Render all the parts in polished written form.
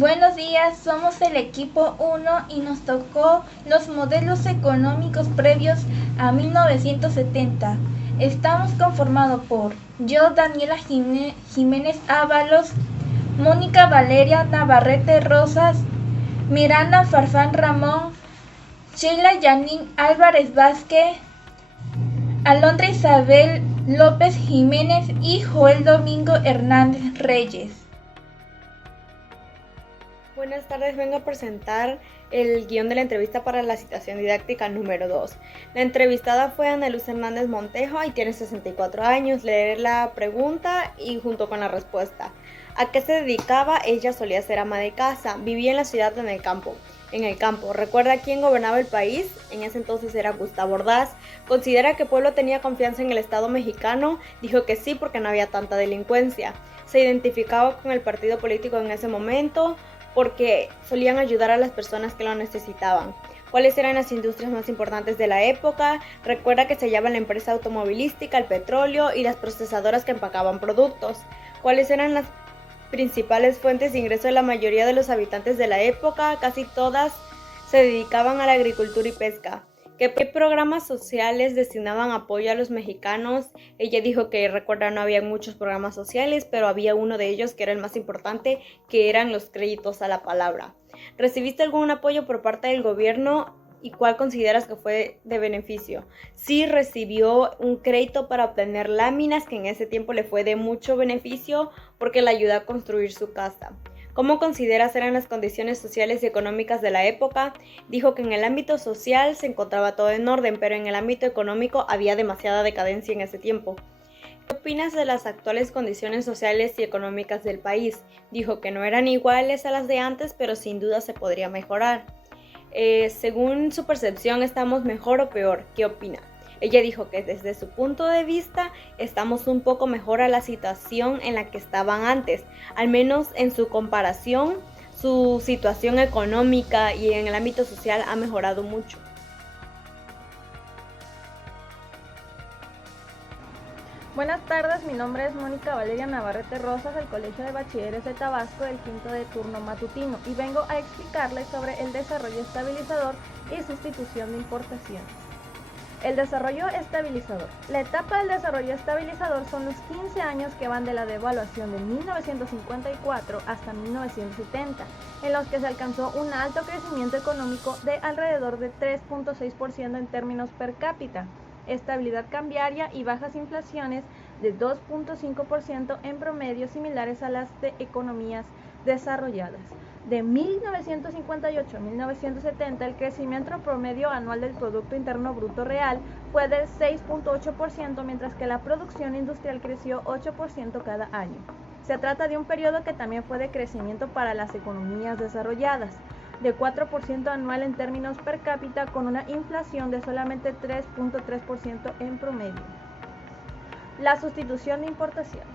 Buenos días, somos el equipo 1 y nos tocó los modelos económicos previos a 1970. Estamos conformados por yo, Daniela Jiménez Ábalos, Mónica Valeria Navarrete Rosas, Miranda Farfán Ramón, Sheila Yanin Álvarez Vázquez, Alondra Isabel López Jiménez y Joel Domingo Hernández Reyes. Buenas tardes, vengo a presentar el guión de la entrevista para la citación didáctica número 2. La entrevistada fue Ana Luz Hernández Montejo y tiene 64 años. Leeré la pregunta y junto con la respuesta. ¿A qué se dedicaba? Ella solía ser ama de casa, vivía en la ciudad o en el campo. ¿Recuerda quién gobernaba el país? En ese entonces era Gustavo Ordaz. ¿Considera que el pueblo tenía confianza en el Estado mexicano? Dijo que sí, porque no había tanta delincuencia. ¿Se identificaba con el partido político en ese momento? Porque solían ayudar a las personas que lo necesitaban. ¿Cuáles eran las industrias más importantes de la época? Recuerda que se hallaban la empresa automovilística, el petróleo y las procesadoras que empacaban productos. ¿Cuáles eran las principales fuentes de ingreso de la mayoría de los habitantes de la época? Casi todas se dedicaban a la agricultura y pesca. ¿Qué programas sociales destinaban apoyo a los mexicanos? Ella dijo que recuerda no había muchos programas sociales, pero había uno de ellos que era el más importante, que eran los créditos a la palabra. ¿Recibiste algún apoyo por parte del gobierno y cuál consideras que fue de beneficio? Sí, recibió un crédito para obtener láminas, que en ese tiempo le fue de mucho beneficio porque le ayudó a construir su casa. ¿Cómo consideras eran las condiciones sociales y económicas de la época? Dijo que en el ámbito social se encontraba todo en orden, pero en el ámbito económico había demasiada decadencia en ese tiempo. ¿Qué opinas de las actuales condiciones sociales y económicas del país? Dijo que no eran iguales a las de antes, pero sin duda se podría mejorar. Según su percepción, ¿estamos mejor o peor? ¿Qué opina? Ella dijo que desde su punto de vista estamos un poco mejor a la situación en la que estaban antes, al menos en su comparación, su situación económica y en el ámbito social ha mejorado mucho. Buenas tardes, mi nombre es Mónica Valeria Navarrete Rosas del Colegio de Bachilleres de Tabasco del quinto de turno matutino y vengo a explicarles sobre el desarrollo estabilizador y sustitución de importaciones. El desarrollo estabilizador. La etapa del desarrollo estabilizador son los 15 años que van de la devaluación de 1954 hasta 1970, en los que se alcanzó un alto crecimiento económico de alrededor de 3.6% en términos per cápita, estabilidad cambiaria y bajas inflaciones de 2.5% en promedio, similares a las de economías desarrolladas. De 1958 a 1970, el crecimiento promedio anual del Producto Interno Bruto Real fue de 6.8%, mientras que la producción industrial creció 8% cada año. Se trata de un periodo que también fue de crecimiento para las economías desarrolladas, de 4% anual en términos per cápita, con una inflación de solamente 3.3% en promedio. La sustitución de importaciones.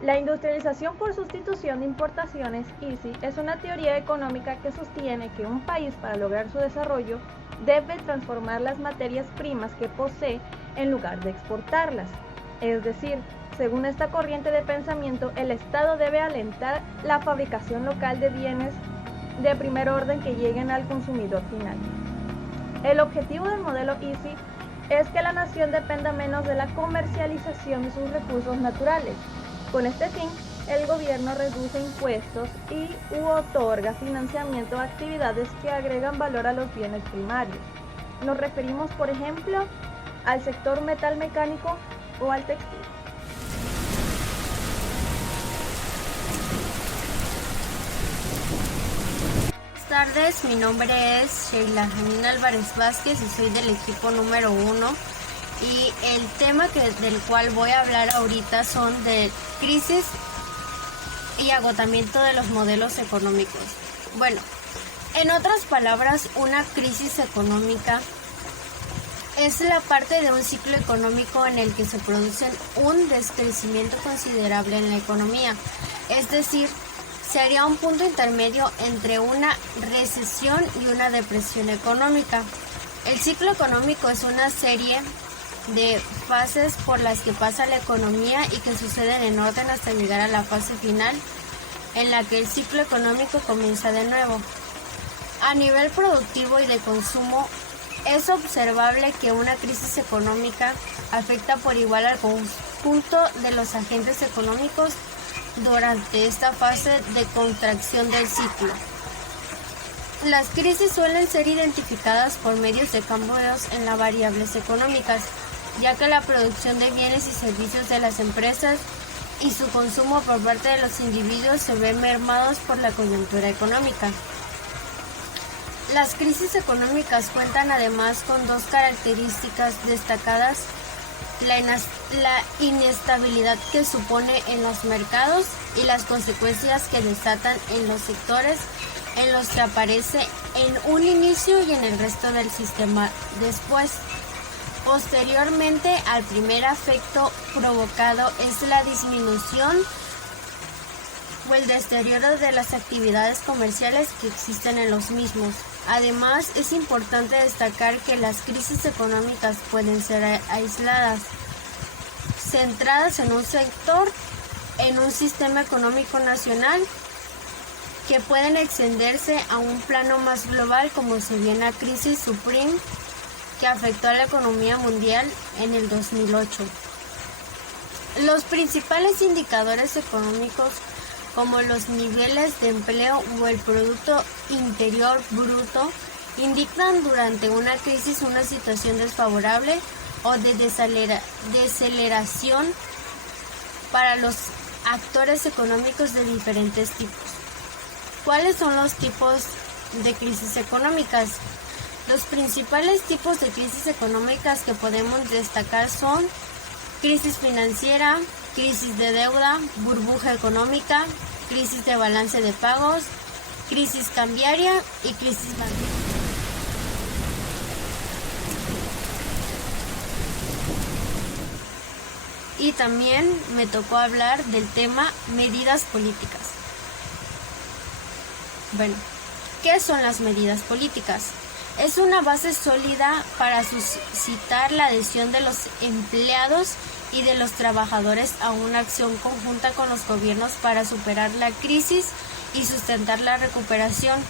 La industrialización por sustitución de importaciones, ISI, es una teoría económica que sostiene que un país, para lograr su desarrollo, debe transformar las materias primas que posee en lugar de exportarlas. Es decir, según esta corriente de pensamiento, el Estado debe alentar la fabricación local de bienes de primer orden que lleguen al consumidor final. El objetivo del modelo ISI es que la nación dependa menos de la comercialización de sus recursos naturales. Con este fin, el gobierno reduce impuestos y otorga financiamiento a actividades que agregan valor a los bienes primarios. Nos referimos, por ejemplo, al sector metal mecánico o al textil. Buenas tardes, mi nombre es Sheila Janin Álvarez Vázquez y soy del equipo número 1. Y el tema del cual voy a hablar ahorita son de crisis y agotamiento de los modelos económicos. Bueno, en otras palabras, una crisis económica es la parte de un ciclo económico en el que se produce un descrecimiento considerable en la economía. Es decir, se haría un punto intermedio entre una recesión y una depresión económica. El ciclo económico es una serie de fases por las que pasa la economía y que suceden en orden hasta llegar a la fase final en la que el ciclo económico comienza de nuevo. A nivel productivo y de consumo, es observable que una crisis económica afecta por igual al conjunto de los agentes económicos durante esta fase de contracción del ciclo. Las crisis suelen ser identificadas por medios de cambios en las variables económicas, ya que la producción de bienes y servicios de las empresas y su consumo por parte de los individuos se ven mermados por la coyuntura económica. Las crisis económicas cuentan además con dos características destacadas: la inestabilidad que supone en los mercados y las consecuencias que desatan en los sectores en los que aparece en un inicio y en el resto del sistema después. Posteriormente al primer efecto provocado es la disminución o el deterioro de las actividades comerciales que existen en los mismos. Además, es importante destacar que las crisis económicas pueden ser aisladas, centradas en un sector, en un sistema económico nacional, que pueden extenderse a un plano más global, como se vio en la crisis subprime que afectó a la economía mundial en el 2008. Los principales indicadores económicos, como los niveles de empleo o el Producto Interior Bruto, indican durante una crisis una situación desfavorable o de deceleración para los actores económicos de diferentes tipos. ¿Cuáles son los tipos de crisis económicas? Los principales tipos de crisis económicas que podemos destacar son crisis financiera, crisis de deuda, burbuja económica, crisis de balance de pagos, crisis cambiaria y crisis bancaria. Y también me tocó hablar del tema medidas políticas. Bueno, ¿qué son las medidas políticas? Es una base sólida para suscitar la adhesión de los empleados y de los trabajadores a una acción conjunta con los gobiernos para superar la crisis y sustentar la recuperación.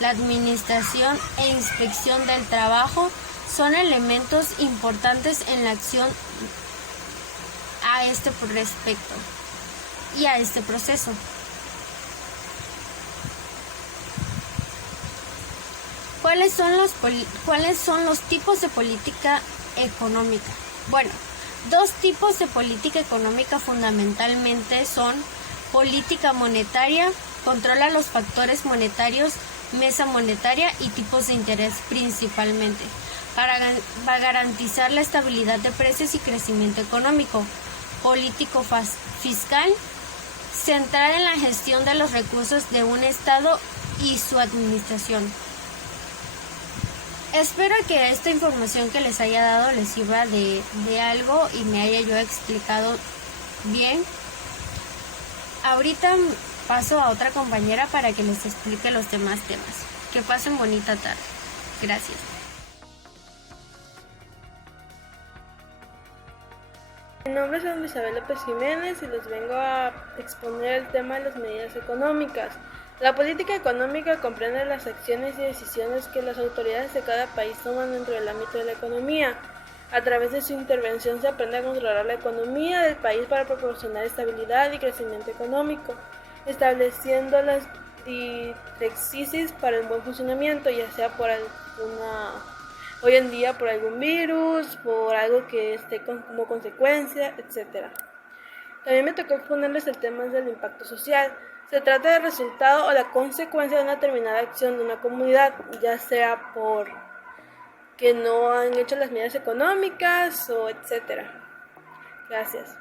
La administración e inspección del trabajo son elementos importantes en la acción a este respecto y a este proceso. ¿Cuáles son los tipos de política económica? Bueno, dos tipos de política económica fundamentalmente son política monetaria, controla los factores monetarios, mesa monetaria y tipos de interés principalmente, para garantizar la estabilidad de precios y crecimiento económico. Político fiscal, centrada en la gestión de los recursos de un Estado y su administración. Espero que esta información que les haya dado les sirva de algo y me haya yo explicado bien. Ahorita paso a otra compañera para que les explique los demás temas. Que pasen bonita tarde. Gracias. Mi nombre es Ana Isabel López Jiménez y les vengo a exponer el tema de las medidas económicas. La política económica comprende las acciones y decisiones que las autoridades de cada país toman dentro del ámbito de la economía. A través de su intervención se aprende a controlar la economía del país para proporcionar estabilidad y crecimiento económico, estableciendo las directrices para el buen funcionamiento, ya sea hoy en día por algún virus, por algo que esté como consecuencia, etc. También me tocó exponerles el tema del impacto social. Se trata del resultado o la consecuencia de una determinada acción de una comunidad, ya sea por que no han hecho las medidas económicas o etc. Gracias.